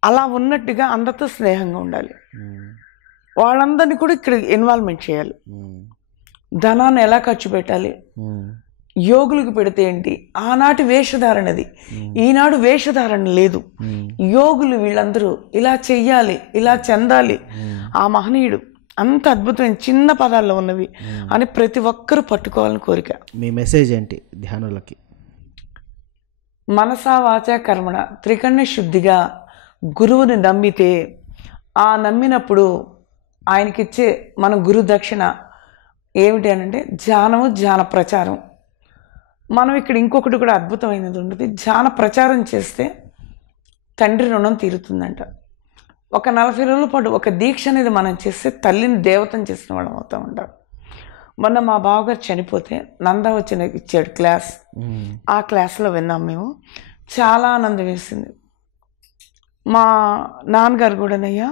అలా ఉన్నట్టుగా అందరితో స్నేహంగా ఉండాలి. వాళ్ళందరినీ కూడా ఇక్కడ ఇన్వాల్వ్మెంట్ చేయాలి. ధనాన్ని ఎలా ఖర్చు పెట్టాలి, యోగులకు పెడితే ఏంటి, ఆనాటి వేషధారణది, ఈనాడు వేషధారణ లేదు. యోగులు వీళ్ళందరూ ఇలా చెయ్యాలి, ఇలా చెందాలి. ఆ మహనీయుడు అంత అద్భుతమైన చిన్న పదాల్లో ఉన్నవి అని ప్రతి ఒక్కరూ పట్టుకోవాలని కోరిక. మీ మెసేజ్ ఏంటి ధ్యానులకి? మనసా వాచా కర్మణ త్రికరణ శుద్ధిగా గురువుని నమ్మితే, ఆ నమ్మినప్పుడు ఆయనకిచ్చే మన గురు దక్షిణ ఏమిటి అని అంటే ధ్యానము, ధ్యాన ప్రచారం. మనం ఇక్కడ ఇంకొకటి కూడా అద్భుతమైనది ఉంటుంది. ధ్యాన ప్రచారం చేస్తే తండ్రి రుణం తీరుతుందంట. ఒక 40 రోజుల పాటు ఒక దీక్ష అనేది మనం చేస్తే తల్లిని దేవతను చేసిన వాళ్ళం అవుతా ఉంటాం. మొన్న మా బావగారు చనిపోతే నందా వచ్చిన ఇచ్చాడు క్లాస్. ఆ క్లాస్లో విన్నాం మేము. చాలా ఆనందం వేసింది. మా నాన్నగారు కూడానయ్యా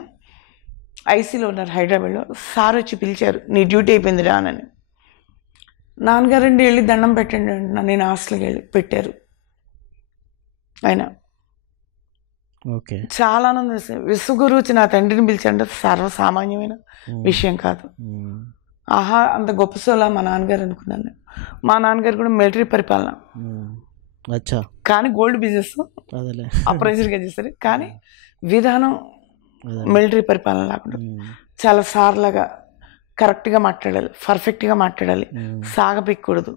ఐసీలో ఉన్నారు హైదరాబాద్లో. సార్ వచ్చి పిలిచారు, నీ డ్యూటీ అయిపోయింది రానని. నాన్నగారండి వెళ్ళి దండం పెట్టండి అంటున్నా. నేను హాస్టల్కి వెళ్ళి పెట్టారు ఆయన. ఓకే, చాలా ఆనందం వేసింది. విశ్వగురు వచ్చి నా తండ్రిని పిలిచాడంటే సర్వసామాన్యమైన విషయం కాదు. ఆహా, అంత గొప్ప సోలా మా నాన్నగారు అనుకున్నాను. మా నాన్నగారు కూడా మిలిటరీ పరిపాలన, కానీ గోల్డ్ బిజినెస్ అప్రైజర్గా చేస్తారు. కానీ విధానం మిలిటరీ పరిపాలన లేకుండా చాలా సార్లాగా కరెక్ట్గా మాట్లాడాలి, పర్ఫెక్ట్గా మాట్లాడాలి, సాగపెక్కకూడదు.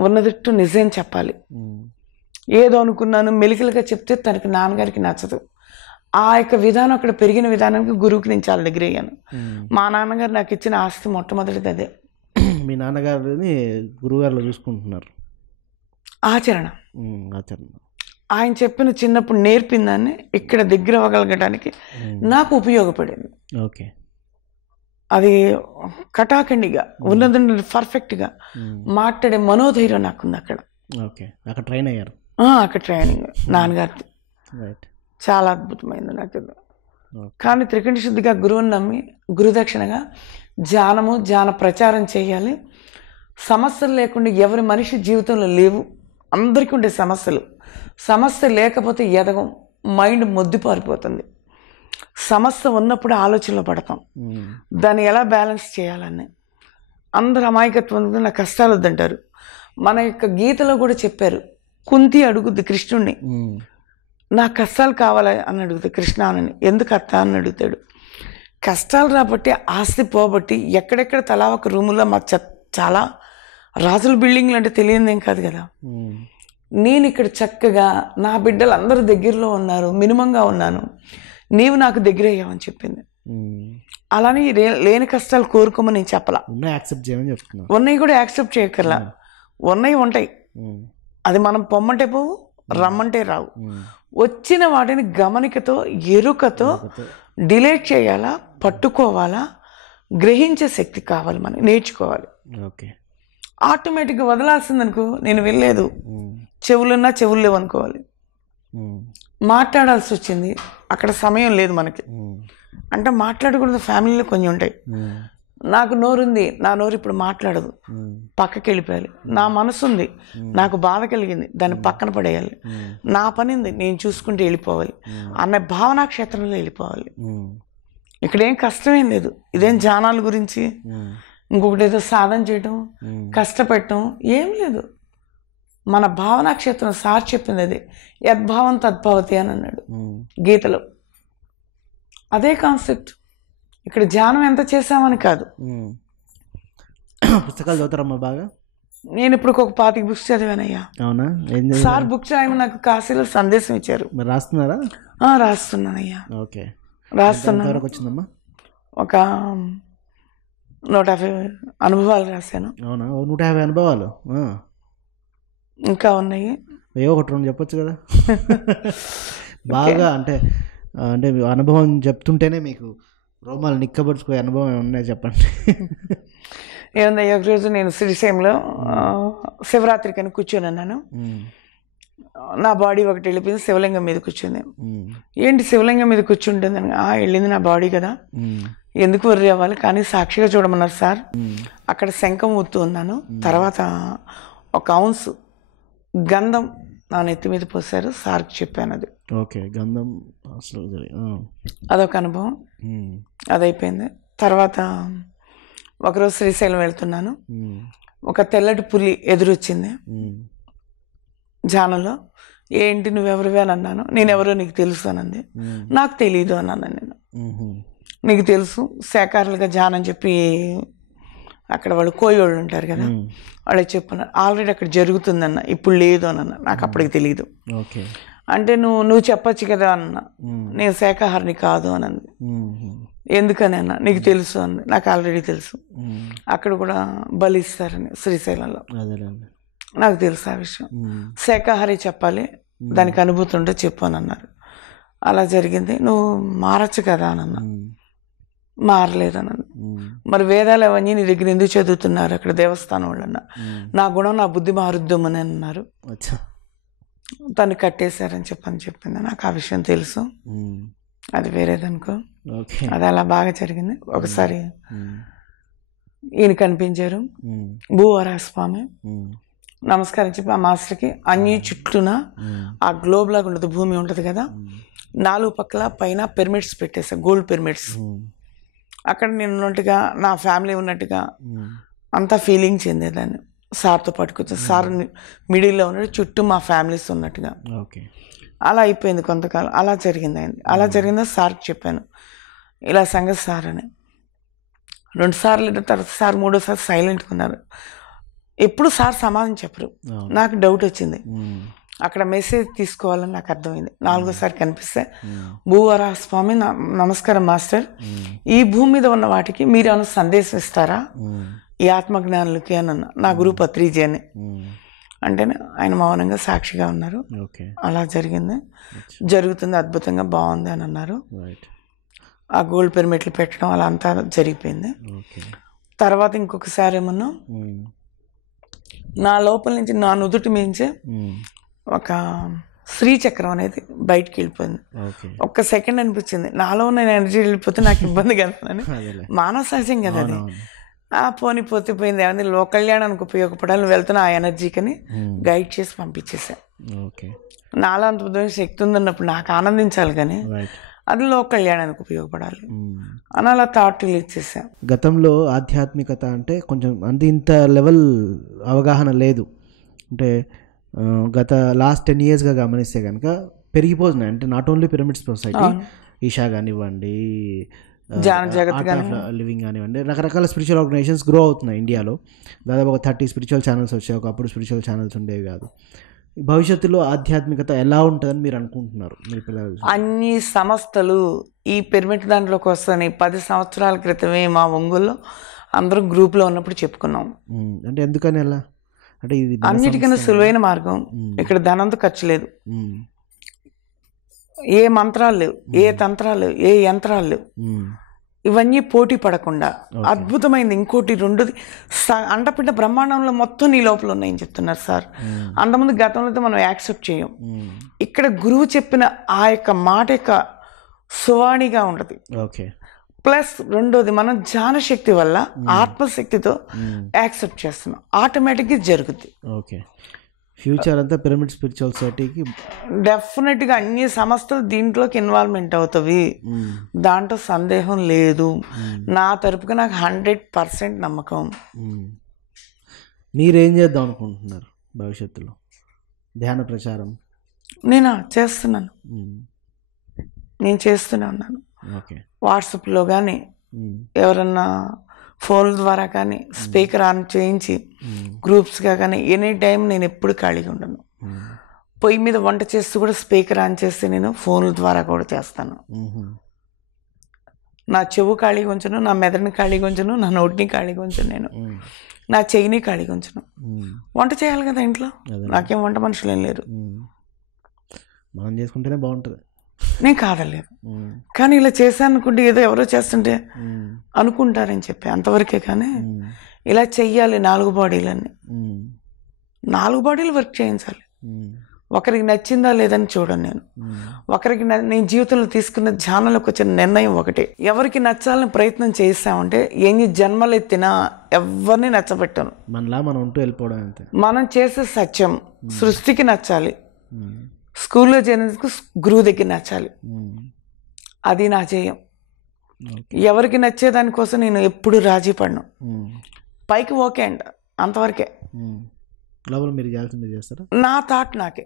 ఉన్నదిట్టు నిజం చెప్పాలి. ఏదో అనుకున్నాను మెలికలుగా చెప్తే తనకి నాన్నగారికి నచ్చదు. ఆ యొక్క విధానం అక్కడ పెరిగిన విధానానికి గురువుకి నేను చాలా దగ్గర అయ్యాను. మా నాన్నగారు నాకు ఇచ్చిన ఆస్తి మొట్టమొదటిది అదే. మీ నాన్నగారిని గురువుగారిలో చూసుకుంటున్నారు. ఆచరణ ఆయన చెప్పిన చిన్నప్పుడు నేర్పిన దాన్ని ఇక్కడ దగ్గర అవ్వగలగడానికి నాకు ఉపయోగపడింది. ఓకే, అది కటాఖండిగా ఉన్నదండి, పర్ఫెక్ట్గా మాట్లాడే మనోధైర్యం నాకుంది అక్కడ. ఓకే, అక్కడ ట్రైన్ అయ్యారు. అక్కడ ట్రైనింగ్ నాన్నగారిది చాలా అద్భుతమైంది నాకు. కానీ త్రికంఠ శుద్ధిగా గురువుని నమ్మి గురుదక్షిణగా ధ్యానము, ధ్యాన ప్రచారం చేయాలి. సమస్యలు లేకుండా ఎవరి మనిషి జీవితంలో లేవు. అందరికీ ఉండే సమస్య లేకపోతే ఎదగం, మైండ్ మొద్దుపారిపోతుంది. సమస్య ఉన్నప్పుడు ఆలోచనలో పడతాం, దాన్ని ఎలా బ్యాలెన్స్ చేయాలని. అందరు అమాయకత్వం నా కష్టాలు వద్దంటారు. మన యొక్క గీతలో కూడా చెప్పారు, కుంతి అడుగుద్ది కృష్ణుడిని, నా కష్టాలు కావాలి అని అడుగుతుంది కృష్ణ అని. ఎందుకు అత్త అని అడుగుతాడు. కష్టాలు రాబట్టి, ఆస్తి పోబట్టి, ఎక్కడెక్కడ తలా ఒక రూములో మా చాలా రాజుల బిల్డింగ్లు అంటే తెలియదేం కాదు కదా. నేను ఇక్కడ చక్కగా నా బిడ్డలు అందరూ దగ్గరలో ఉన్నారు, మినిమంగా ఉన్నాను, నీవు నాకు దగ్గర అయ్యావని చెప్పింది. అలానే లేని కష్టాలు కోరుకోమని నేను చెప్పలా, ఉన్నాయి కూడా యాక్సెప్ట్ చేయక్కర్లా. ఉన్నాయి ఉంటాయి, అది మనం పొమ్మంటే పోవు, రమ్మంటే రావు. వచ్చిన వాటిని గమనికతో ఎరుకతో డిలీట్ చేయాలా, పట్టుకోవాలా, గ్రహించే శక్తి కావాలి, మనం నేర్చుకోవాలి. ఓకే. ఆటోమేటిక్గా వదలాల్సిందనుకో, నేను వెళ్ళలేదు, చెవులున్నా చెవులు లేవు అనుకోవాలి. మాట్లాడాల్సి వచ్చింది, అక్కడ సమయం లేదు మనకి, అంటే మాట్లాడకూడదు. ఫ్యామిలీలో కొన్ని ఉంటాయి. నాకు నోరుంది, నా నోరు ఇప్పుడు మాట్లాడదు, పక్కకి వెళ్ళిపోయాలి. నా మనసు ఉంది, నాకు బాధ కలిగింది, దాన్ని పక్కన పడేయాలి. నా పని ఉంది, నేను చూసుకుంటూ వెళ్ళిపోవాలి అన్న భావనా క్షేత్రంలో వెళ్ళిపోవాలి. ఇక్కడేం కష్టమేం లేదు. ఇదేం ధ్యానాల గురించి ఇంకొకటి ఏదో సాధన చేయటం, కష్టపెట్టడం ఏం లేదు. మన భావనా క్షేత్రం సార్ చెప్పింది అదే, యద్భావం తద్భవతి అని అన్నాడు గీతలో. అదే కాన్సెప్ట్. ఇక్కడ ధ్యానం ఎంత చేసామని కాదు. పుస్తకాలు చదువుతారమ్మా బాగా? నేను ఇప్పుడు ఒక 25 బుక్స్ చదివానయ్యా. అవునా? సార్ బుక్స్ ఆయన నాకు కాశీలో సందేశం ఇచ్చారు. మరి రాస్తున్నారా? రాస్తున్నానయ్యా. ఓకే. రాస్తున్నాను. వచ్చిందమ్మా? ఒక 150 అనుభవాలు రాశాను. అవునా? 150 అనుభవాలు ఇంకా ఉన్నాయి. ఏవో ఒకటి రెండు చెప్పొచ్చు కదా. బాగా అంటే అంటే అనుభవం చెప్తుంటేనే మీకు రోమాలు నిక్కబరుచుకునే అనుభవం ఏమన్నా చెప్పండి. ఏముందయ్యా, ఒకరోజు నేను శ్రీశైలంలో శివరాత్రికి అని కూర్చొని అన్నాను. నా బాడీ ఒకటి వెళ్ళిపోయింది, శివలింగం మీద కూర్చుంది. ఏంటి శివలింగం మీద కూర్చుంటుంది అని, వెళ్ళింది నా బాడీ కదా, ఎందుకు వర్రీ అవ్వాలి, కానీ సాక్షిగా చూడమన్నారు సార్. అక్కడ శంఖం ఊతూ ఉన్నాను. తర్వాత 1 ఔన్స్ గంధం నా నెత్తి మీద పోసారు, సార్కి చెప్పాను. అది ఓకే. గంధం అదొక అనుభవం. అదైపోయింది. తర్వాత ఒకరోజు శ్రీశైలం వెళ్తున్నాను, ఒక తెల్లటి పులి ఎదురొచ్చింది ధ్యానంలో. ఏంటి నువ్వెవరివే అని అన్నాను. నేనెవరో నీకు తెలుసు అనంది. నాకు తెలీదు అన్నాను నేను. నీకు తెలుసు, శాఖాహారులుగా ధ్యానం చెప్పి అక్కడ వాళ్ళు కోయోళ్ళు ఉంటారు కదా, వాళ్ళకి చెప్పున్నారు. ఆల్రెడీ అక్కడ జరుగుతుందన్న, ఇప్పుడు లేదు అని అన్న. నాకు అప్పటికి తెలియదు. అంటే నువ్వు చెప్పచ్చు కదా అన్న. నేను శాఖాహారిని కాదు అని అంది. ఎందుకని అన్న, నీకు తెలుసు అంది. నాకు ఆల్రెడీ తెలుసు, అక్కడ కూడా బలిస్తారని శ్రీశైలంలో. నాకు తెలుసు ఆ విషయం. శాఖాహారి చెప్పాలి, దానికి అనుభూతి ఉంటే చెప్పు అని అన్నారు. అలా జరిగింది. నువ్వు మారచ్చు కదా అని అన్నా. మారలేదు అని. మరి వేదాలు అవన్నీ నీ దగ్గర ఎందుకు చదువుతున్నారు అక్కడ దేవస్థానం వాళ్ళన్నా? నా గుణం నా బుద్ధి మారుద్దామని అన్నారు. తను కట్టేశారని చెప్పింది. నాకు ఆ విషయం తెలుసు, అది వేరేదనుకో. అది అలా బాగా జరిగింది. ఒకసారి ఈయన కనిపించారు, భూవరాహ స్వామి. నమస్కారం చెప్పి ఆ మాస్టర్కి అన్ని చుట్టూన ఆ గ్లోబ్ లాగా ఉండదు, భూమి ఉంటుంది కదా, 4 పక్కల పైన పిరమిడ్స్ పెట్టేసా, గోల్డ్ పిరమిడ్స్. అక్కడ నేను ఉన్నట్టుగా, నా ఫ్యామిలీ ఉన్నట్టుగా అంతా ఫీలింగ్ చెందేదాన్ని. సార్తో పట్టుకొచ్చి సార్ మిడిల్లో ఉన్నాడు, చుట్టూ మా ఫ్యామిలీస్ ఉన్నట్టుగా. అలా అయిపోయింది కొంతకాలం. అలా జరిగింది అయింది. అలా జరిగిందో సార్కి చెప్పాను, ఇలా సంగతి సార్ అని. 2 సార్లు తర్వాత సార్ 3వసారి సైలెంట్గా ఉన్నారు. ఎప్పుడు సార్ సమాధానం చెప్పరు. నాకు డౌట్ వచ్చింది. అక్కడ మెసేజ్ తీసుకోవాలని నాకు అర్థమైంది. 4వసారి కనిపిస్తే, భూవరాహ స్వామి నమస్కారం మాస్టర్, ఈ భూమి మీద ఉన్న వాటికి మీరు ఏమైనా సందేశం ఇస్తారా ఈ ఆత్మజ్ఞానులకి అని అన్న. నా గురువు పత్రిజీ అని అంటేనే ఆయన మౌనంగా సాక్షిగా ఉన్నారు. అలా జరిగింది, జరుగుతుంది, అద్భుతంగా బాగుంది అని అన్నారు. ఆ గోల్డ్ పిరమిడ్లు పెట్టడం అలా అంతా జరిగిపోయింది. తర్వాత ఇంకొకసారి ఏమన్నా నా లోపల నుంచి, నా నుదుటి మించే ఒక శ్రీచక్రం అనేది బయటికి వెళ్ళిపోయింది. 1 సెకండ్ అనిపించింది, నాలో ఉన్న ఎనర్జీ వెళ్ళిపోతే నాకు ఇబ్బంది కదా అని. మానవ సహజం కదా అది. పోతే పోయింది, ఏమైంది లోకల్యాణానికి ఉపయోగపడాలి, నువ్వు వెళ్తున్నా ఆ ఎనర్జీకని గైడ్ చేసి పంపించేసా. నాలో అంత బుద్ధమైన శక్తి ఉందన్నప్పుడు నాకు ఆనందించాలి, కానీ అది లోకల్యాణానికి ఉపయోగపడాలి అని అలా థాట్ రిలీజ్ చేశా. గతంలో ఆధ్యాత్మికత అంటే కొంచెం ఇంత లెవెల్ అవగాహన లేదు. అంటే గత లాస్ట్ 10 yearsగా గమనిస్తే కనుక పెరిగిపోతున్నాయి. అంటే not only pyramids society, Isha కానివ్వండి, లివింగ్ కానివ్వండి, రకరకాల స్పిరిచువల్ ఆర్గనైజేషన్స్ గ్రో అవుతున్నాయి ఇండియాలో. దాదాపు ఒక 30 స్పిరిచువల్ ఛానల్స్ వచ్చాయి. ఒకప్పుడు స్పిరిచువల్ ఛానల్స్ ఉండేవి కాదు. భవిష్యత్తులో ఆధ్యాత్మికత ఎలా ఉంటుందని మీరు అనుకుంటున్నారు? అన్ని సంస్థలు ఈ పిరమిడ్ దాంట్లోకి వస్తాయి. 10 సంవత్సరాల క్రితమే మా ఒంగోలులో అందరం గ్రూప్లో ఉన్నప్పుడు చెప్పుకున్నాం. అంటే ఎందుకని అలా? అంటే ఇది అన్నిటికన్నా సులువైన మార్గం. ఇక్కడ ధనంతో ఖర్చు లేదు. ఏ మంత్రాలు లేవు, ఏ తంత్రాలు లేవు, ఏ యంత్రాలు లేవు. ఇవన్నీ పోటీ పడకుండా అద్భుతమైంది. ఇంకోటి రెండోది అండపిండ బ్రహ్మాండంలో మొత్తం నీ లోపల ఉన్నాయని చెప్తున్నారు సార్. అంతకుముందు గతంలో అయితే మనం యాక్సెప్ట్ చేయం. ఇక్కడ గురువు చెప్పిన ఆ యొక్క మాట యొక్క సువాణిగా ఉంటుంది. ప్లస్ రెండోది మనం ధ్యాన శక్తి వల్ల ఆత్మశక్తితో యాక్సెప్ట్ చేస్తున్నాం, ఆటోమేటిక్గా జరుగుద్ది. ఫ్యూచర్ అంతా పిరమిడ్ స్పిరిచువల్ సొసైటీకి డెఫినెట్గా అన్ని సంస్థలు దీంట్లోకి ఇన్వాల్వ్మెంట్ అవుతాయి, దాంట్లో సందేహం లేదు. నా తరపుగా నాకు 100% నమ్మకం. మీరేం చేద్దాం అనుకుంటున్నారు భవిష్యత్తులో? ధ్యాన ప్రచారం నేను చేస్తున్నాను, నేను చేస్తూనే ఉన్నాను. వాట్సాప్లో కానీ ఎవరన్నా ఫోన్ల ద్వారా కానీ స్పీకర్ ఆన్ చేయించి గ్రూప్స్గా కానీ ఎనీ టైం నేను ఎప్పుడు ఖాళీగా ఉండను. పొయ్యి మీద వంట చేస్తూ కూడా స్పీకర్ ఆన్ చేస్తే నేను ఫోన్ల ద్వారా కూడా చేస్తాను. నా చెవు ఖాళీగా ఉంచను, నా మెదడుని ఖాళీగా ఉంచను, నా నోటిని ఖాళీగా ఉంచను, నేను నా చెయ్యిని ఖాళీగా ఉంచను. వంట చేయాలి కదా ఇంట్లో, నాకేం వంట మనుషులు ఏం లేరు, మనం చేసుకుంటేనే బాగుంటుంది. నేను కాదలేదు, కానీ ఇలా చేశాను అనుకుంటే ఏదో ఎవరో చేస్తుంటే అనుకుంటారని చెప్పి అంతవరకే. కానీ ఇలా చెయ్యాలి, 4 బాడీలన్నీ 4 బాడీలు వర్క్ చేయించాలి. ఒకరికి నచ్చిందా లేదని చూడను నేను. ఒకరికి నేను జీవితంలో తీసుకున్న ధ్యానంలోకి వచ్చిన నిర్ణయం ఒకటే, ఎవరికి నచ్చాలని ప్రయత్నం చేస్తామంటే ఎన్ని జన్మలు ఎత్తినా ఎవరిని నచ్చబెట్టాను. మనలా మనం ఉంటూ వెళ్ళిపోవడం అంతే. మనం చేసే సత్యం సృష్టికి నచ్చాలి, స్కూల్లో చేరినందుకు గురువు దగ్గర నచ్చాలి, అది నా చేయం. ఎవరికి నచ్చేదానికోసం నేను ఎప్పుడు రాజీ పడను. పైకి ఓకే అంట, అంతవరకే. నా థాట్ నాకే,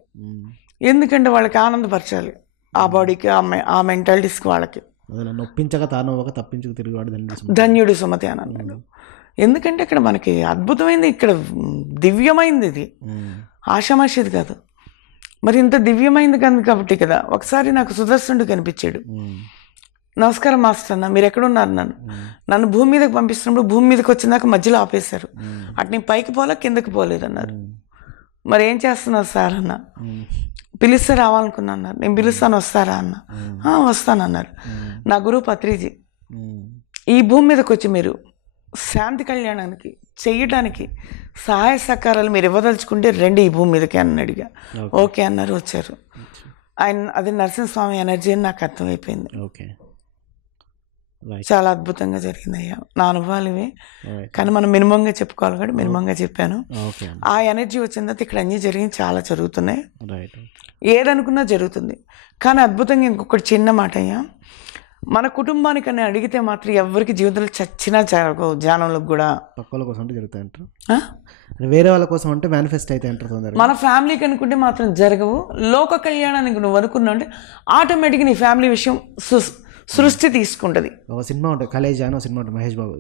ఎందుకంటే వాళ్ళకి ఆనందపరచాలి, ఆ బాడీకి ఆ మెంటాలిటీస్కి వాళ్ళకి. ధన్యుడు సుమతి అని అన్నాడు. ఎందుకంటే ఇక్కడ మనకి అద్భుతమైంది, ఇక్కడ దివ్యమైంది, ఇది ఆషామాషిది కాదు. మరి ఇంత దివ్యమైంది కాబట్టి కదా ఒకసారి నాకు సుదర్శనుడు కనిపించాడు. నమస్కారం మాస్టర్ అన్న, మీరు ఎక్కడున్నారు? నన్ను భూమి మీదకి పంపిస్తున్నప్పుడు భూమి మీదకి వచ్చినాక మధ్యలో ఆపేశారు. అటు నేను పైకి పోలే కిందకి పోలేదు అన్నారు. మరి ఏం చేస్తున్నారు సార్ అన్న. పిలిస్తే రావాలనుకున్నా అన్నారు. నేను పిలుస్తాను వస్తారా అన్న. వస్తానన్నారు. నా గురువు పత్రిజీ, ఈ భూమి మీదకి వచ్చి మీరు శాంతి కళ్యాణానికి చెయ్యడానికి సహాయ సహకారాలు మీరు ఇవ్వదలుచుకుంటే రండి ఈ భూమి మీదకి అని అడిగా. ఓకే అన్నారు, వచ్చారు. ఆయన అది నరసింహస్వామి ఎనర్జీ అని నాకు అర్థమైపోయింది. చాలా అద్భుతంగా జరిగింది అయ్యా. నా అనుభవాలు ఇవే, కానీ మనం మినిమంగా చెప్పుకోవాలి కాబట్టి మినిమంగా చెప్పాను. ఆ ఎనర్జీ వచ్చిన తర్వాత ఇక్కడ అన్నీ జరిగింది, చాలా జరుగుతున్నాయి, ఏదనుకున్నా జరుగుతుంది. కానీ అద్భుతంగా ఇంకొకటి చిన్న మాట అయ్యా, మన కుటుంబానికి అని అడిగితే మాత్రం ఎవరికి జీవితంలో చచ్చినా జరగవు. ధ్యానంలో కూడా పక్కల కోసం అంటే జరుగుతాయంటారు, వేరే వాళ్ళ కోసం అంటే మేనిఫెస్ట్ అయితే అంటారు. మన ఫ్యామిలీకి అనుకుంటే మాత్రం జరగవు. లోక కళ్యాణానికి నువ్వు అనుకున్నావు అంటే ఆటోమేటిక్గా నీ ఫ్యామిలీ విషయం సృష్టి తీసుకుంటుంది. ఒక సినిమా ఉంటుంది, కలేజా అని ఒక సినిమా ఉంటుంది, మహేష్ బాబు.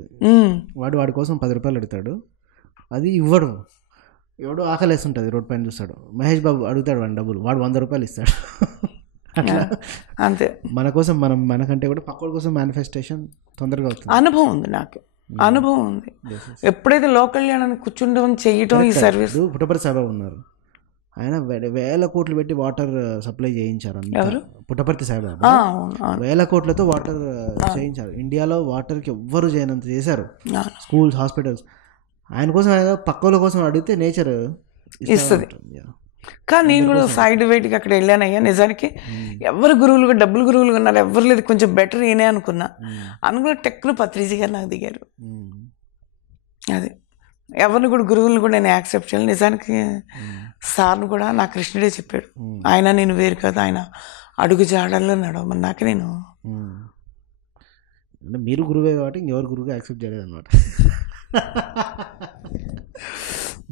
వాడి కోసం 10 రూపాయలు అడుగుతాడు, అది ఇవ్వడు. ఎవడో ఆకలేస్తుంటుంది, రోడ్ పైన చూస్తాడు, మహేష్ బాబు అడుగుతాడు వాడి డబ్బులు, వాడు 100 రూపాయలు ఇస్తాడు. అంతే. మన కోసం మనకంటే కూడా పక్కల కోసం మేనిఫెస్టేషన్ తొందరగా అవుతుంది. అనుభవం ఉంది, నాకు అనుభవం ఉంది. ఎప్పుడైతే లోక కళ్యాణాన్ని కూర్చుండడం చేయటం ఈ సర్వీస్. పుట్టపర్తి సాయిబాబా ఉన్నారు, ఆయన 1000 కోట్లు పెట్టి వాటర్ సప్లై చేయించారు. పుట్టపర్తి సాయిబాబా 1000 కోట్లతో వాటర్ చేయించారు. ఇండియాలో వాటర్కి ఎవ్వరు చేయనంత చేశారు, స్కూల్స్, హాస్పిటల్స్. ఆయన కోసం పక్కల కోసం అడిగితే నేచర్ ఇస్తుంది. కానీ నేను కూడా సైడ్ వెయిట్కి అక్కడ వెళ్ళానయ్యా. నిజానికి ఎవరు గురువులుగా డబ్బులు గురువులుగా ఉన్నారు, ఎవరు లేదు, కొంచెం బెటర్ ఏనే అనుకున్నా. అనుకున్న టెక్ను పత్రిజీ గారు నాకు దిగారు. అది ఎవరిని కూడా గురువులను కూడా నేను యాక్సెప్ట్ చేయాలి. నిజానికి సార్ను కూడా నా కృష్ణుడే చెప్పాడు, ఆయన నేను వేరు కదా, ఆయన అడుగు జాడల్లో నడవమని. నాకు నేను మీరు గురువే కాబట్టి ఇంకెవరు గురువుగా యాక్సెప్ట్ చేయలేదు అనమాట.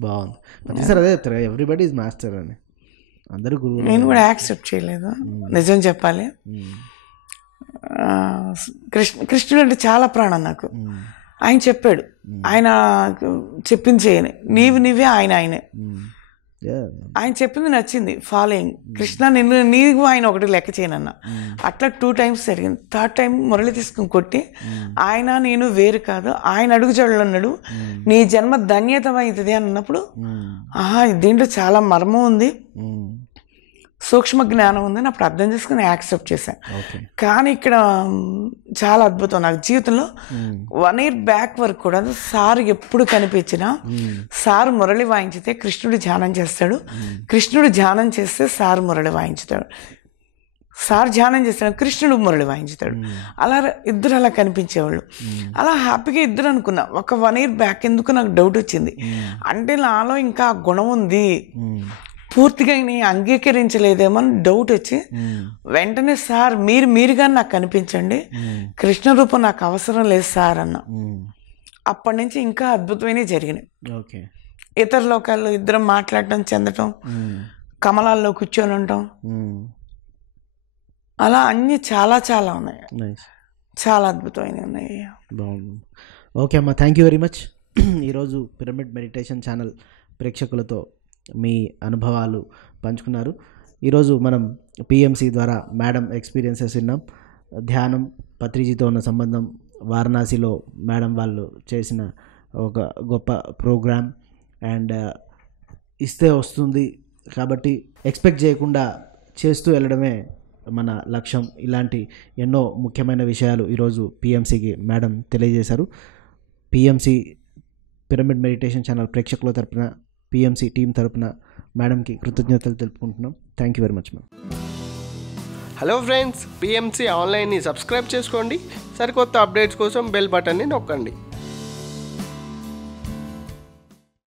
బాగుంది. ప్రతిసారి అదే చెప్తారు, ఎవ్రీబడి ఈజ్ మాస్టర్ అని. అందరూ గురువు. నేను కూడా యాక్సెప్ట్ చేయలేదు, నిజం చెప్పాలి. కృష్ణుడు అంటే చాలా ప్రాణం నాకు. ఆయన చెప్పాడు, ఆయన చెప్పింది చేయని, నీవే ఆయనే. ఆయన చెప్పింది నచ్చింది, ఫాలోయింగ్. కృష్ణ నీకు ఆయన ఒకటి లెక్క చేయనన్నా. అట్లా 2 times జరిగింది. 3rd time మురళి తీసుకుని కొట్టి, ఆయన నేను వేరు కాదు, ఆయన అడుగుజాడలు అన్నాడు, నీ జన్మ ధన్యతమైంది అని అన్నప్పుడు, దీంట్లో చాలా మర్మం ఉంది, సూక్ష్మ జ్ఞానం ఉందని అప్పుడు అర్థం చేసుకుని యాక్సెప్ట్ చేశాను. ఓకే. కానీ ఇక్కడ చాలా అద్భుతం నాకు జీవితంలో 1 year బ్యాక్ వరకు కూడా సార్ ఎప్పుడు కనిపించినా సార్ మురళి వాయించితే కృష్ణుడు ధ్యానం చేస్తాడు, కృష్ణుడు ధ్యానం చేస్తే సార్ మురళి వాయించుతాడు, సార్ ధ్యానం చేస్తాడు కృష్ణుడు మురళి వాయించుతాడు. అలా ఇద్దరు అలా కనిపించేవాళ్ళు. అలా హ్యాపీగా ఇద్దరు అనుకున్నా. ఒక 1 year బ్యాక్ ఎందుకు నాకు డౌట్ వచ్చింది అంటే నాలో ఇంకా ఆ గుణం ఉంది, పూర్తిగా నేను అంగీకరించలేదేమో అని డౌట్ వచ్చి వెంటనే సార్ మీరుగా నాకు కనిపించండి, కృష్ణ రూపం నాకు అవసరం లేదు సార్ అన్న. అప్పటి నుంచి ఇంకా అద్భుతమైనవి జరిగినాయి. ఓకే. ఇతర లోకాల్లో ఇద్దరం మాట్లాడటం, చెందటం, కమలాల్లో కూర్చొని ఉంటాం, అలా అన్నీ చాలా చాలా ఉన్నాయి. చాలా అద్భుతమైనవి ఉన్నాయి. బాగుంది. ఓకే అమ్మా, థ్యాంక్ యూ వెరీ మచ్. ఈరోజు పిరమిడ్ మెడిటేషన్ ఛానల్ ప్రేక్షకులతో మీ అనుభవాలు పంచుకున్నారు. ఈరోజు మనం పిఎంసి ద్వారా మేడం ఎక్స్పీరియన్సెస్ విన్నాం. ధ్యానం, పత్రిజీతో ఉన్న సంబంధం, వారణాసిలో మేడం వాళ్ళు చేసిన ఒక గొప్ప ప్రోగ్రామ్, అండ్ ఇస్తే వస్తుంది కాబట్టి ఎక్స్పెక్ట్ చేయకుండా చేస్తూ వెళ్ళడమే మన లక్ష్యం. ఇలాంటి ఎన్నో ముఖ్యమైన విషయాలు ఈరోజు పిఎంసికి మేడం తెలియజేశారు. పిఎంసి పిరమిడ్ మెడిటేషన్ ఛానల్ ప్రేక్షకుల తరపున, పిఎంసి టీం తరపున మేడంకి కృతజ్ఞతలు తెలుపుకుంటున్నాం. Thank you very much ma'am. Hello friends, PMC ఆన్లైన్ని సబ్స్క్రైబ్ చేసుకోండి. సరికొత్త అప్డేట్స్ కోసం బెల్ బటన్ని నొక్కండి.